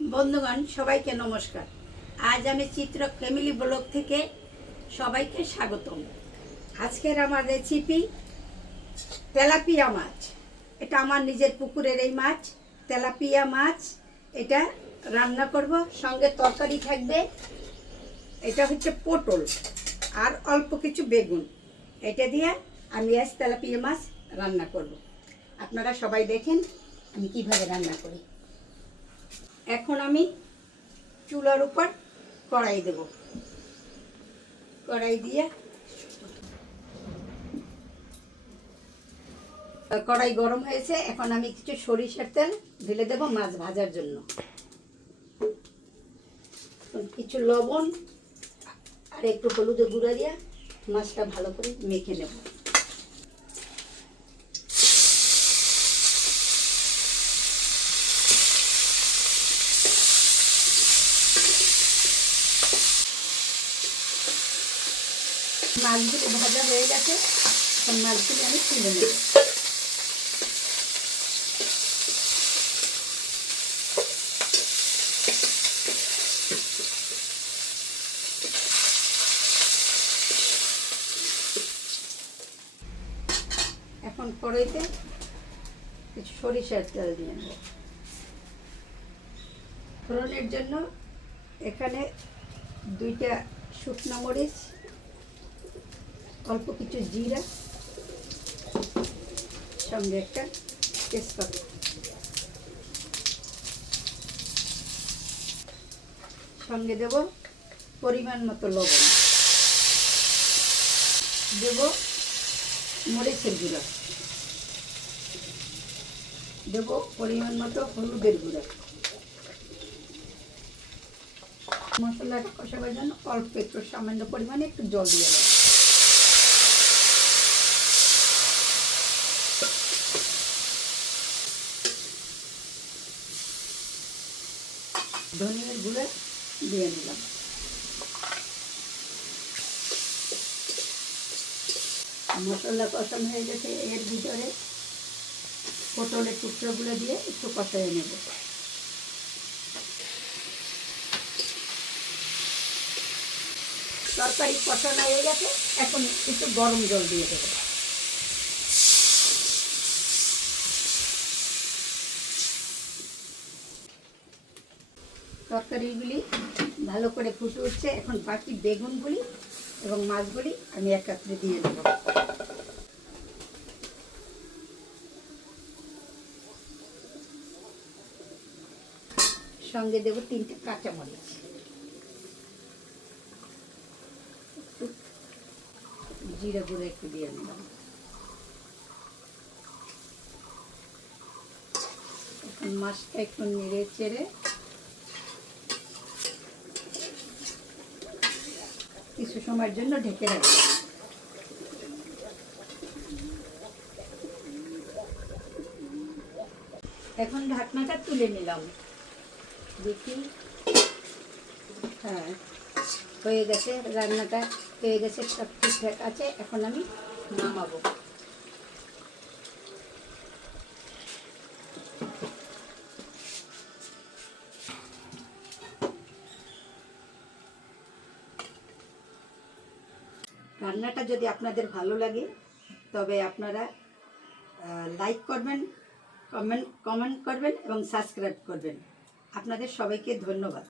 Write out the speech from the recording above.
বন্ধুগণ সবাইকে নমস্কার। আজ আমি চিত্র ফ্যামিলি ব্লগ থেকে সবাইকে স্বাগতম। আজকের আমার রেসিপি তেলাপিয়া মাছ। এটা আমার নিজের পুকুরের এই মাছ, তেলাপিয়া মাছ। এটা রান্না করব, সঙ্গে তরকারি থাকবে। এটা হচ্ছে পটল আর অল্প কিছু বেগুন। এটা দিয়ে আমি আজ তেলাপিয়া মাছ রান্না করব। আপনারা সবাই দেখেন আমি কিভাবে রান্না করি। এখন আমি চুলার উপর কড়াই দেব। কড়াই দিয়ে কড়াই গরম হয়েছে, এখন আমি কিছু সরিষার তেল ঢেলে দেব মাছ ভাজার জন্য। কিছু লবণ আর একটু হলুদের গুঁড়া দিয়ে মাছটা ভালো করে মেখে নেব। মাছগুলো ভাজা হয়ে গেছে, এখন মাছগুলো আমি তুলে নেব। এখন কড়াইতে কিছু সরিষার তেল দিয়ে নেব। ফোড়নের জন্য এখানে 2টা শুকনো মরিচ, অল্প কিছু জিরা, সঙ্গে একটা তেজপাতা, সঙ্গে দেব পরিমাণ মতো লবণ, দেব মরিচের গুঁড়া, দেব পরিমাণ মতো হলুদের গুঁড়া। মশলাটা কষাবার জন্য অল্প একটু সামান্য পরিমাণে একটু জল দিয়ে দেব। ধনিয়ার গুঁড়া দিয়ে নিলাম। মশলা কষানো হয়ে গেছে, এর ভিতরে পটলের টুকরোগুলো দিয়ে একটু কষাই নেব। তরকারি কষানো হয়ে গেছে, এখন একটু গরম জল দিয়ে দেবো। তরকারিগুলি ভালো করে ফুটে উঠছে, এখন বাকি বেগুনগুলি এবং মাছগুলি আমি একত্রে দিয়ে দেবো। সঙ্গে দেবো 3টে কাঁচামরিচ, জিরা গুঁড়ো একটু দিয়ে নিলাম। এখন মাছটা একটু নেড়ে চেড়ে কিছু সময়ের জন্য ঢেকে রাখবো। এখন ঢাকনাটা তুলে নিলাম, দেখি। হ্যাঁ, হয়ে গেছে, রান্নাটা হয়ে গেছে, সব ঠিকঠাক আছে। এখন আমি নামাবো। রান্নাটা যদি আপনাদের ভালো লাগে তবে আপনারা লাইক করবেন, কমেন্ট করবেন এবং সাবস্ক্রাইব করবেন। আপনাদের সবাইকে ধন্যবাদ।